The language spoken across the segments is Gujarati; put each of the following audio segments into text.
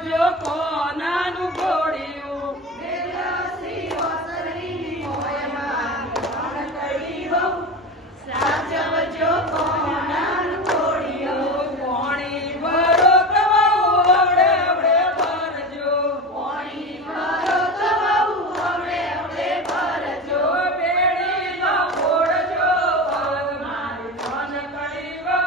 સાચવજો કોનાનું ઘોડિયું સાચવજો કોનાનું ઘોડિયું કોણી ભરો તવઉ અવડે અવડે ભરજો કોણી ભરો તવઉ અવડે અવડે ભરજો બેડી નો ઘોડજો મારી ધન કડી વહુ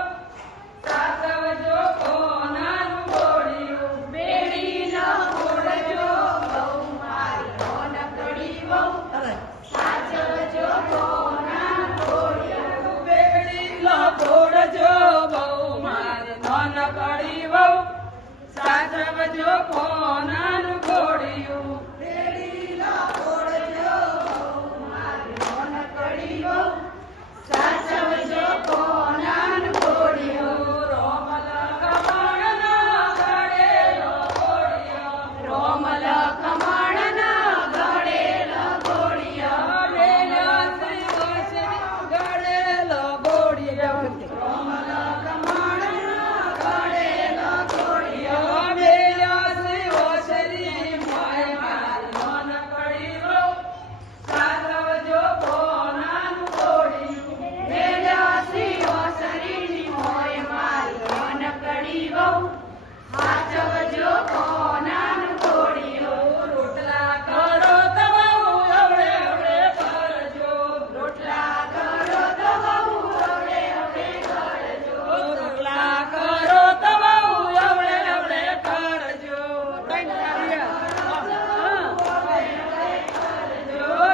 સાચવજો કોનાનું ઘોડિયું બેડી નો ઘોડજો મારી ધન કડી વહુ સાચવજો કોનાનું ઘોડિયું બેડી નો ઘોડજો મારી ધન કડી વહુ સાચવજો કોનાનું ઘોડિયું બેડી નો ઘોડજો મારી ધન કડી વહુ સાચવજો કોનાનું ઘોડિયું રોમલ કમળના ઘડેલો ઘોડિયો રોમલ કમળના ઘડેલો ઘોડિયો મેલ્યો શ્રી વસરી ઘડેલો ઘોડિયો રોમલ કમળના ઘડેલો ઘોડિયો મેલ્યો શ્રી વસરી મોય મારી ધન કડી વહુ સાચવજો કોનાનું ઘોડિયું મેલ્યો શ્રી વસરી મોય મારી ધન કડી વહુ સાચવજો કોનાનું ઘોડિયું રોટલા કરો તવઉ અવડે અવડે ભરજો રોટલા કરો તવઉ અવડે અવડે ભરજો રોટલા કરો તવઉ અવડે અવડે ભરજો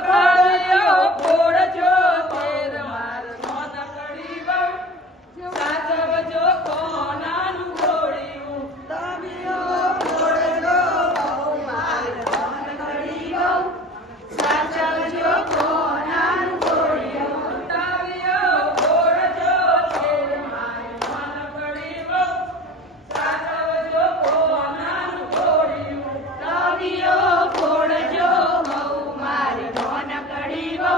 થાળીઓ ફોડજો તેર માર ધન કડી વહુ સાચવજો કોનાનું ઘોડિયું તાવીઓ ફોડજો મારી ધન કડી વહુ સાચવજો કોનાનું ઘોડિયું તાવીઓ ફોડજો તેર મારી ધન કડી વહુ સાચવજો કોનાનું ઘોડિયું તાવીઓ ફોડજો મારી ધન કડી વહુ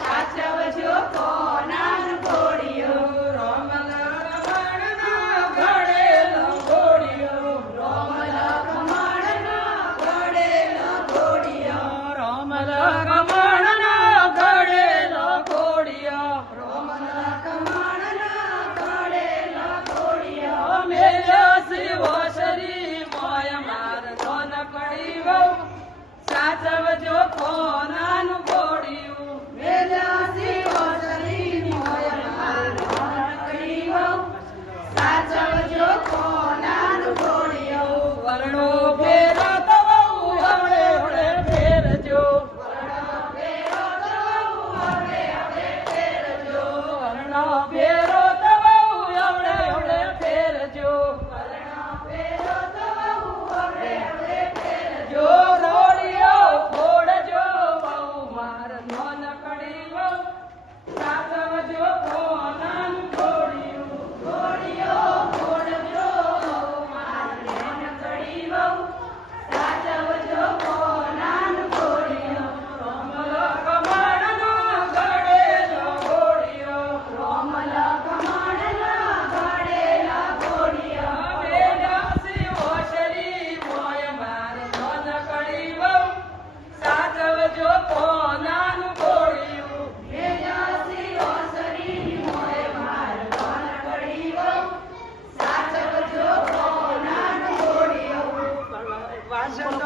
સાચવજો કોનાનું ઘોડિયું રોમલ કમળના ઘડેલો ઘોડિયો રોમલ કમળના ઘડેલો ઘોડિયો રોમલ કમળના ઘડેલો ઘોડિયો રોમલ કમળના ઘડેલો ઘોડિયો મેલ્યો શ્રી વસરી મોય માર ધન કડી વહુ સાચવજો કોનાનું ઘોડિયું મેલ્યો શ્રી વસરી મોય માર ધન કડી વહુ સાચવજો કોનાનું ઘોડિયું વર્ણો ફેરો તવઉ અવડે અવડે ફેરજો વર્ણો ફેરો તવઉ અવડે અવડે ફેરજો વર્ણો ફેરો તવઉ અવડે અવડે ફેરજો વર્ણો ફેરો તવઉ અવડે અવડે ફેરજો રોડિયો ફોડજો બહુ માર ધન કડી વહુ સાચવજો કોનાનું ઘોડિયું ઘોડિયો ફોડજો મારી ધન કડી વહુ સાચવજો કોનાનું ઘોડિયું રોમલ કમળનો ઘડેલો ઘોડિયો રોમલ કમળના ઘડેલા ઘોડિયો મેલ્યો શ્રી વસરી મોય માર ધન કડી વહુ સાચવજો કોનાનું ઘોડિયું મેલ્યો શ્રી વસરી મોય માર ધન કડી વહુ સાચવજો કોનાનું ઘોડિયું વાસણ